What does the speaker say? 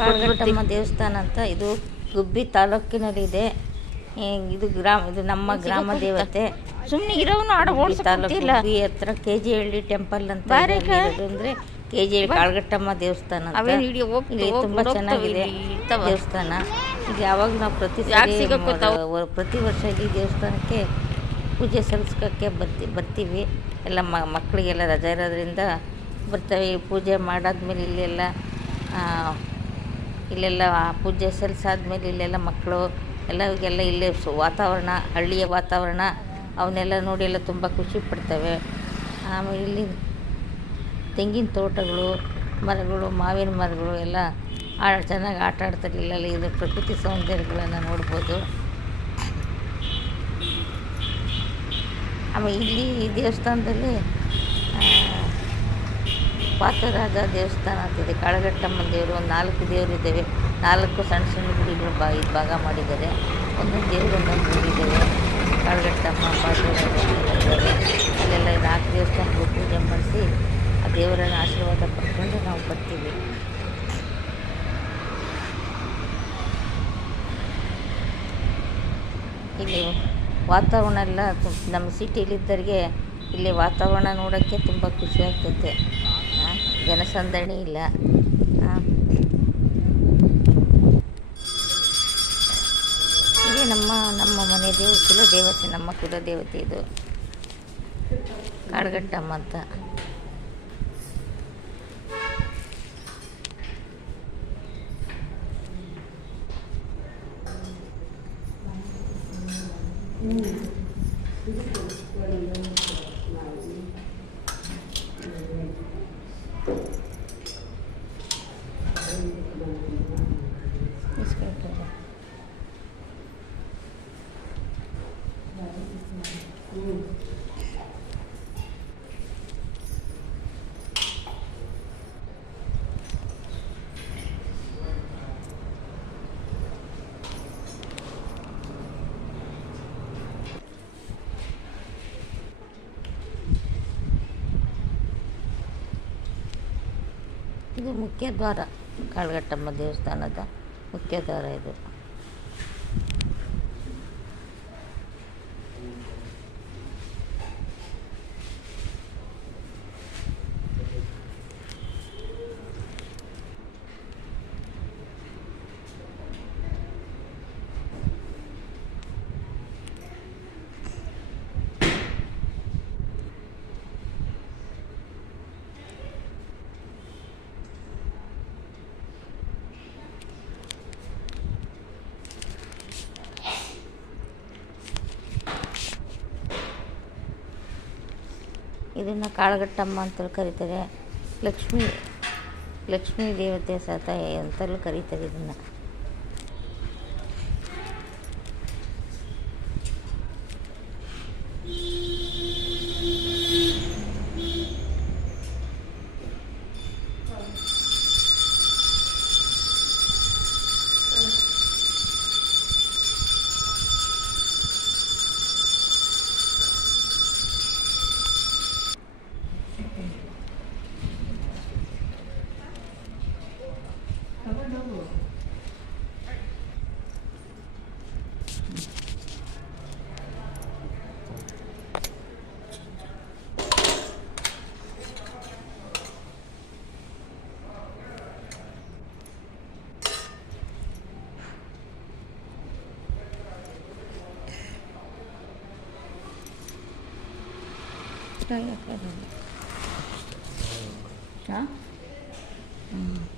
ಕಾಳಘಟ್ಟಮ್ಮ ದೇವಸ್ಥಾನ ಅಂತ. ಇದು ಗುಬ್ಬಿ ತಾಲೂಕಿನಲ್ಲಿದೆ. ಇದು ನಮ್ಮ ಗ್ರಾಮ ದೇವತೆ. ಸುಮ್ಮನೆ ಇರೋನು ಆಡ ತಾಲೂಕು ಗುಬ್ಬಿ ಹತ್ರ KG ಹಳ್ಳಿ ಟೆಂಪಲ್ ಅಂತ ಅಂದರೆ KG ಕಾಳಘಟ್ಟಮ್ಮ ದೇವಸ್ಥಾನ ಅಂತ. ಇಲ್ಲಿ ತುಂಬ ಚೆನ್ನಾಗಿದೆ ದೇವಸ್ಥಾನ. ಇದು ಯಾವಾಗ ನಾವು ಪ್ರತಿ ವರ್ಷ ಈ ದೇವಸ್ಥಾನಕ್ಕೆ ಪೂಜೆ ಸಲ್ಲಿಸ್ಕೋಕ್ಕೆ ಬರ್ತೀವಿ. ಎಲ್ಲ ಮಕ್ಕಳಿಗೆಲ್ಲ ರಜೆ ಇರೋದ್ರಿಂದ ಬರ್ತೇವೆ. ಪೂಜೆ ಮಾಡಾದ್ಮೇಲೆ ಇಲ್ಲೆಲ್ಲ ಪೂಜೆ ಸಲ್ಲಿಸಾದ್ಮೇಲೆ ಇಲ್ಲೆಲ್ಲ ಮಕ್ಕಳು ಎಲ್ಲರಿಗೆಲ್ಲ ಇಲ್ಲೇ ವಾತಾವರಣ, ಹಳ್ಳಿಯ ವಾತಾವರಣ ಅವನ್ನೆಲ್ಲ ನೋಡಿ ಎಲ್ಲ ತುಂಬ ಖುಷಿ ಪಡ್ತವೆ. ಆಮೇಲೆ ಇಲ್ಲಿ ತೆಂಗಿನ ತೋಟಗಳು, ಮರಗಳು, ಮಾವಿನ ಮರಗಳು ಎಲ್ಲ ಚೆನ್ನಾಗಿ ಆಟ ಆಡ್ತಾರೆ. ಇಲ್ಲೆಲ್ಲ ಇದು ಪ್ರಕೃತಿ ಸೌಂದರ್ಯಗಳನ್ನು ನೋಡ್ಬೋದು. ಆಮೇಲೆ ಇಲ್ಲಿ ಈ ದೇವಸ್ಥಾನದಲ್ಲಿ ಪಾತರಾಜ ದೇವಸ್ಥಾನ ಅಂತಿದೆ. ಕಾಳಘಟ್ಟಮ್ಮನ ದೇವರು ಒಂದು 4 ದೇವರಿದ್ದಾವೆ. 4 ಸಣ್ಣ ಸಣ್ಣ ಗುಡಿಗಳು ಭಾಗ ಮಾಡಿದ್ದಾರೆ. ಒಂದೊಂದು ದೇವರು ಒಂದೊಂದು ಗುಡಿದ್ದಾವೆ. ಕಾಳಘಟ್ಟಮ್ಮ, ಪಾತರಾಜ ಇದ್ದಾರೆ. ಅಲ್ಲೆಲ್ಲ 4 ದೇವಸ್ಥಾನಗಳು ಪೂಜೆ ಮಾಡಿಸಿ ಆ ದೇವರ ಆಶೀರ್ವಾದ ಪಡ್ಕೊಂಡು ನಾವು ಬರ್ತೀವಿ. ಇಲ್ಲಿ ವಾತಾವರಣ ಎಲ್ಲ ನಮ್ಮ ಸಿಟಿಲಿದ್ದರಿಗೆ ಇಲ್ಲಿ ವಾತಾವರಣ ನೋಡೋಕ್ಕೆ ತುಂಬ ಖುಷಿ ಆಗ್ತೈತೆ. ಜನಸಂದಣಿ ಇಲ್ಲ. ಇದೇ ನಮ್ಮ ಮನೆ ಕುಲದೇವತೆ, ನಮ್ಮ ಕುಲದೇವತೆ ಇದು ಕಾಳಘಟ್ಟಮ್ಮ ಅಂತ. ಇದು ಮುಖ್ಯ ದ್ವಾರ, ಕಾಳಘಟ್ಟಮ್ಮ ದೇವಸ್ಥಾನದ ಮುಖ್ಯ ದ್ವಾರ ಇದು. ಇದನ್ನು ಕಾಳಘಟ್ಟಮ್ಮ ಅಂತಲೂ ಕರೀತಾರೆ. ಲಕ್ಷ್ಮೀ ದೇವತೆ ಸತ ಅಂತಲೂ ಕರೀತಾರೆ ಇದನ್ನು. Hahaha.